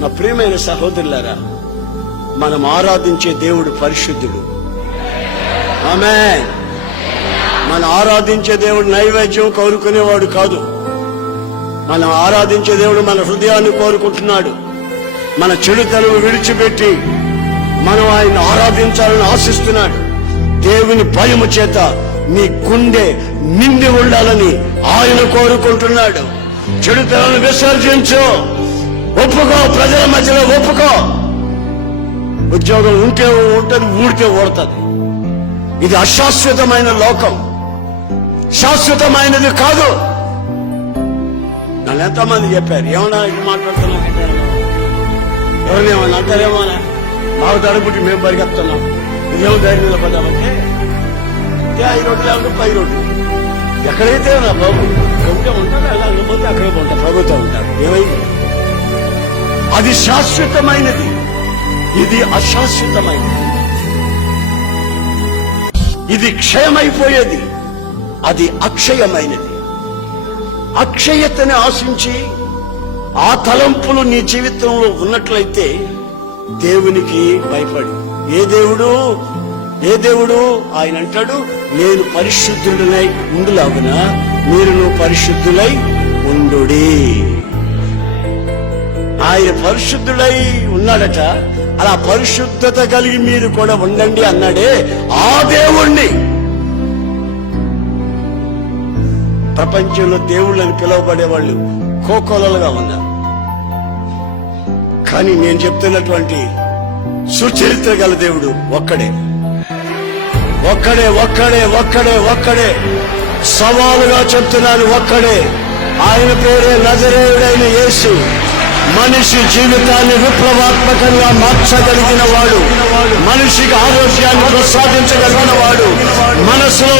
నా ప్రియమైన సహోదరులారా, మనం ఆరాధించే దేవుడు పరిశుద్ధుడు. ఆమేన్. మనం ఆరాధించే దేవుడు నైవేద్యం కోరుకునేవాడు కాదు. మనం ఆరాధించే దేవుడు మన హృదయాన్ని కోరుకుంటున్నాడు. మన చెడుతనం విడిచిపెట్టి మనం ఆయన ఆరాధించాలని ఆశిస్తున్నాడు. దేవుని భయము చేత మీ గుండె నిండి ఉండాలని ఆయన కోరుకుంటున్నాడు. చెడుతనాన్ని విసర్జించు, ఒప్పుకో, ప్రజల మధ్యలో ఒప్పుకో. ఉద్యోగం ఉంటే ఉంటుంది, ఊడితే ఓడుతుంది. ఇది అశాశ్వతమైన లోకం, శాశ్వతమైనది కాదు. నన్ను ఎంతమంది చెప్పారు, ఏమన్నా ఇది మాట్లాడుతున్నాం, ఎవరిని ఏమన్నా అంటారేమో, మాకు తడుపుట్టి మేము పరిగెత్తున్నాం, మేము ధైర్యం నిలబడ్డామంటే 5 రోడ్లు లేకుంటే 10 రోడ్లు ఎక్కడైతే నా బాబు ఉంటే ఉంటారు, అలా లేకపోతే అక్కడే ఉంటారు, ప్రభుత్వం ఉంటారు. ఏమైంది? అది శాశ్వతమైనది, ఇది అశాశ్వతమైనది. ఇది క్షయమైపోయేది, అది అక్షయమైనది. అక్షయతని ఆశించి ఆ తలంపులు నీ జీవితంలో ఉన్నట్లయితే దేవునికి భయపడి, ఏ దేవుడు ఆయన అంటాడు, నేను పరిశుద్ధులై ఉండులాగున మీరును పరిశుద్ధులై ఉండుడి. ఆయన పరిశుద్ధుడై ఉన్నాడట. అలా పరిశుద్ధత కలిగి మీరు కూడా ఉండండి అన్నాడే ఆ దేవుణ్ణి. ప్రపంచంలో దేవుళ్ళని పిలువబడే వాళ్ళు కోకొలలుగా ఉన్నారు. కానీ నేను చెప్తున్నటువంటి సుచరిత్ర గల దేవుడు ఒక్కడే, ఒక్కడే, ఒక్కడే, ఒక్కడే, ఒక్కడే. సవాలుగా చెప్తున్నాను, ఒక్కడే. ఆయన పేరే నజరేయుడైన యేసు. మనిషి జీవితాన్ని విప్లవాత్మకంగా మార్చగలిగిన వాడు, మనిషికి ఆరోగ్యాన్ని ప్రసాదించగలిగిన వాడు, మనసులో